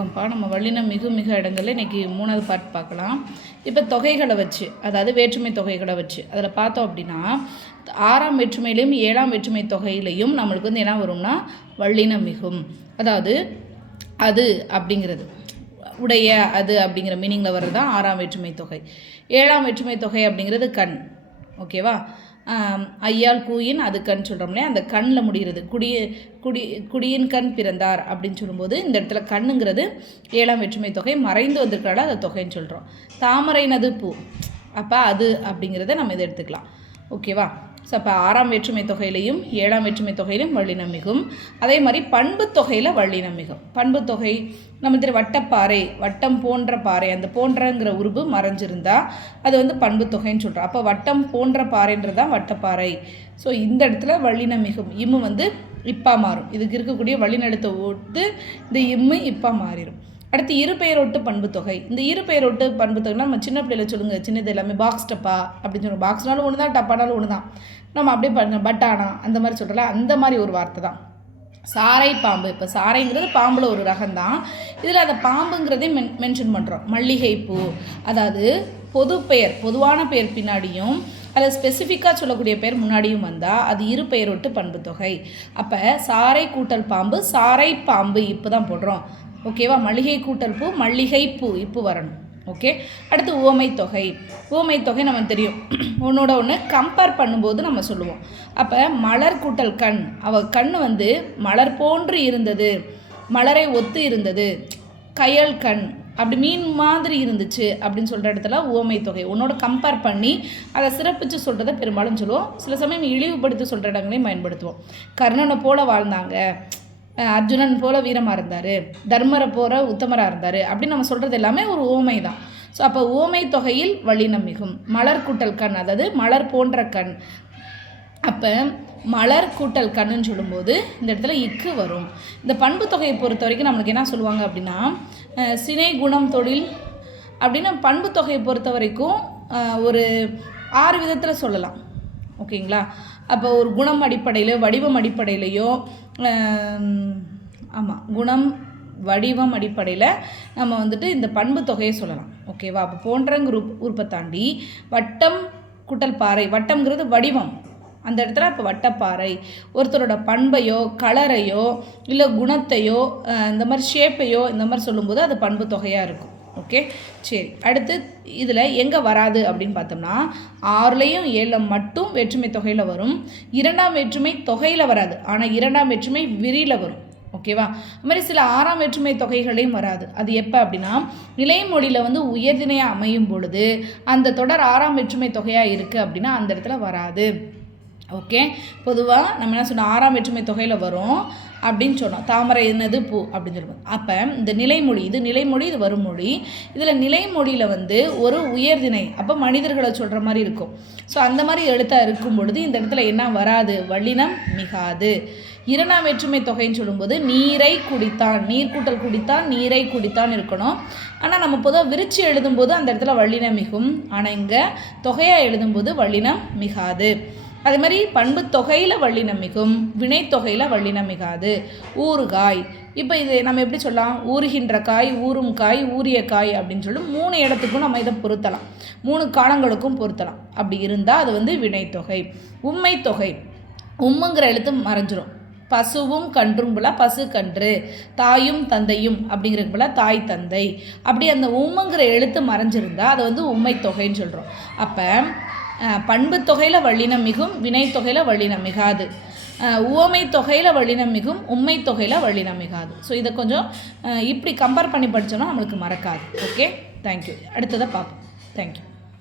வணக்கம்ப்பா நம்ம வள்ளினம் மிகு மிக இடங்களில் இன்றைக்கி மூணாவது பார்ட் பார்க்கலாம். இப்போ தொகைகளை வச்சு அதாவது வேற்றுமை தொகைகளை வச்சு அதில் பார்த்தோம் அப்படின்னா ஆறாம் வேற்றுமையிலையும் ஏழாம் வேற்றுமை தொகையிலையும் நம்மளுக்கு வந்து என்ன வரும்னா வள்ளினம் மிகும். அதாவது அது அப்படிங்கிறது. உடைய அது அப்படிங்கிற மீனிங்கில் வர்றது தான் ஆறாம் வேற்றுமை தொகை. ஏழாம் வேற்றுமை தொகை அப்படிங்கிறது கண். ஓகேவா? ஐயால் கூயின் அது கண் சொல்கிறோம்லே அந்த கண்ணில் முடிகிறது. குடிய குடி குடியின் கண் பிறந்தார் அப்படின்னு சொல்லும்போது இந்த இடத்துல கண்ணுங்கிறது ஏழாம் வேற்றுமை தொகை மறைந்து வந்திருக்கிறால அதை தொகைன்னு சொல்கிறோம் தாமரைனது பூ. அப்போ அது அப்படிங்கிறத நம்ம இதை எடுத்துக்கலாம். ஓகேவா? ஸோ அப்போ ஆறாம் வேற்றுமை தொகையிலையும் ஏழாம் வேற்றுமை தொகையிலும் வள்ளினம் மிகும். அதே மாதிரி பண்பு தொகையில் வள்ளினம் மிகும். பண்பு தொகை நம்ம திரு வட்டப்பாறை வட்டம் போன்ற பாறை அந்த போன்றங்கிற உருபு மறைஞ்சிருந்தா அது வந்து பண்பு தொகைன்னு சொல்கிறோம் அப்போ வட்டம் போன்ற பாறைன்றது தான் வட்டப்பாறை. ஸோ இந்த இடத்துல வள்ளினம் மிகும். இம்மு வந்து இப்பா மாறும். இதுக்கு இருக்கக்கூடிய வழிநடத்தை ஓட்டு இந்த இம்மு இப்பா மாறிடும் அடுத்து இரு பெயரொட்டு பண்பு தொகை இந்த இரு பெயரொட்டு பண்பு தொகைனா நம்ம சின்ன பிள்ளையில சொல்லுங்க சின்னது எல்லாமே பாக்ஸ் டப்பா அப்படின்னு சொல்லுவோம். பாக்ஸ்னாலும் ஒன்று தான் டப்பானாலும் ஒன்று தான் நம்ம அப்படியே பண்ண பட்டானா அந்த மாதிரி சொல்கிறல அந்த மாதிரி ஒரு வார்த்தை தான். சாரை பாம்பு இப்போ சாரைங்கிறது பாம்பில் ஒரு ரகம் தான் இதில் அந்த பாம்புங்கிறதே மென் மென்ஷன் பண்ணுறோம் மல்லிகைப்பூ அதாவது பொது பெயர் பொதுவான பெயர் பின்னாடியும் அதில் ஸ்பெசிஃபிக்காக சொல்லக்கூடிய பேர் முன்னாடியும் வந்தால் அது இரு பெயரொட்டு பண்பு தொகை. அப்போ சாரை கூட்டல் பாம்பு சாரை பாம்பு இப்போ தான் போடுறோம் ஓகேவா மளிகை கூட்டல் பூ மல்லிகை பூ இப்போ வரணும். ஓகே அடுத்து ஓமை தொகை. ஓமை தொகை நமக்கு தெரியும். ஒன்றோட ஒன்று கம்பேர் பண்ணும்போது நம்ம சொல்லுவோம். அப்போ மலர் கூட்டல் கண். அவ கண் வந்து மலர் போன்று இருந்தது. மலரை ஒத்து இருந்தது. கயல் கண். அப்படி மீன் மாதிரி இருந்துச்சு அப்படின்னு சொல்கிற இடத்துல ஓமை தொகை. உன்னோட கம்பேர் பண்ணி அதை சிறப்பித்து சொல்கிறத பெரும்பாலும் சொல்லுவோம். சில சமயம் இழிவுபடுத்தி சொல்கிற இடங்களையும் பயன்படுத்துவோம். கர்ணனை போல வாழ்ந்தாங்க. அர்ஜுனன் போல வீரமாக இருந்தார். தர்மரை போல உத்தமராக இருந்தார். அப்படின்னு நம்ம சொல்கிறது எல்லாமே ஒரு ஓமை தான். ஸோ அப்போ ஓமை தொகையில் வலினம் மிகும். மலர் கூட்டல் கண் அதாவது மலர் போன்ற கண். அப்போ மலர் கூட்டல் கண்ணுன்னு சொல்லும்போது இந்த இடத்துல இக்கு வரும். இந்த பண்பு தொகையை பொறுத்த வரைக்கும் நம்மளுக்கு என்ன சொல்லுவாங்க அப்படின்னா சினை குணம் தொழில் அப்படின்னு பண்பு தொகையை பொறுத்த வரைக்கும் ஒரு ஆறு விதத்தில் சொல்லலாம். ஓகேங்களா? அப்போ ஒரு குணம் அடிப்படையிலையோ வடிவம் அடிப்படையிலையோ ஆமாம் குணம் வடிவம் அடிப்படையில் நம்ம வந்துட்டு இந்த பண்பு தொகையை சொல்லலாம். ஓகேவா? அப்போ போன்றங்கிற உறுப் உறுப்பை தாண்டி வட்டம் குட்டல் பாறை வட்டம்ங்கிறது வடிவம். அந்த இடத்துல இப்போ வட்டப்பாறை ஒருத்தரோட பண்பையோ கலரையோ இல்லை குணத்தையோ இந்த மாதிரி ஷேப்பையோ இந்த மாதிரி சொல்லும்போது அது பண்பு தொகையாக இருக்கும். ஓகே சரி. அடுத்து இதில் எங்கே வராது அப்படின்னு பார்த்தோம்னா ஆறுலேயும் ஏழில் மட்டும் வேற்றுமை தொகையில் வரும். இரண்டாம் வேற்றுமை தொகையில் வராது. ஆனால் இரண்டாம் வேற்றுமை விரியில் வரும். ஓகேவா அது மாதிரி சில ஆறாம் வேற்றுமை தொகைகளையும் வராது. அது எப்போ அப்படின்னா நிலைமொழியில் வந்து உயர்தினையாக அமையும் பொழுது அந்த தொடர் ஆறாம் வேற்றுமை தொகையாக இருக்குது அப்படின்னா அந்த இடத்துல வராது. ஓகே? பொதுவாக நம்ம என்ன சொன்னோம்? ஆறாம் வேற்றுமை தொகையில் வரும் அப்படின்னு சொன்னோம். தாமரை என்னது? பூ அப்படின்னு சொல்லுவோம். அப்போ இந்த நிலைமொழி இது நிலைமொழி இது வருமொழி. இதில் நிலைமொழியில் வந்து ஒரு உயர்தினை அப்போ மனிதர்களை சொல்கிற மாதிரி இருக்கும். ஸோ அந்த மாதிரி எழுத்தாக இருக்கும் பொழுது இந்த இடத்துல என்ன வராது? வள்ளினம் மிகாது. இரண்டாம் வேற்றுமை தொகைன்னு சொல்லும்போது நீரை குடித்தான் நீர் கூட்டல் குடித்தான் நீரை குடித்தான் இருக்கணும். ஆனால் நம்ம பொதுவாக விரிச்சு எழுதும்போது அந்த இடத்துல வள்ளினம் மிகும். ஆனால் இங்கே தொகையாக எழுதும்போது வள்ளினம் மிகாது. அதே மாதிரி பண்பு தொகையில் வள்ளினம் மிகும் வினைத்தொகையில் வள்ளினம் மிகாது. ஊறுகாய் இப்போ இது நம்ம எப்படி சொல்லலாம்? ஊறுகின்ற காய் ஊறும் காய் ஊறிய காய் அப்படின்னு சொல்லி மூணு இடத்துக்கும் நம்ம இதை பொருத்தலாம். மூணு காலங்களுக்கும் பொருத்தலாம். அப்படி இருந்தால் அது வந்து வினைத்தொகை உண்மை தொகை. உம்முங்கிற எழுத்து மறைஞ்சிரும். பசுவும் கன்றும் போல பசு கன்று தாயும் தந்தையும் அப்படிங்கிறது போல தாய் தந்தை. அப்படி அந்த உம்முங்கிற எழுத்து மறைஞ்சிருந்தா அதை வந்து உண்மை தொகைன்னு சொல்கிறோம் அப்போ பண்பு தொகையில் வள்ளினம் மிகும் வினை தொகையில் வள்ளினம் மிகாது. உவமை தொகையில் வள்ளினம் மிகும் உண்மை தொகையில் வள்ளினம் மிகாது. ஸோ இதை கொஞ்சம் இப்படி கம்பேர் பண்ணி படித்தோம்னா நம்மளுக்கு மறக்காது. ஓகே தேங்க்யூ அடுத்ததை பார்ப்போம். தேங்க்யூ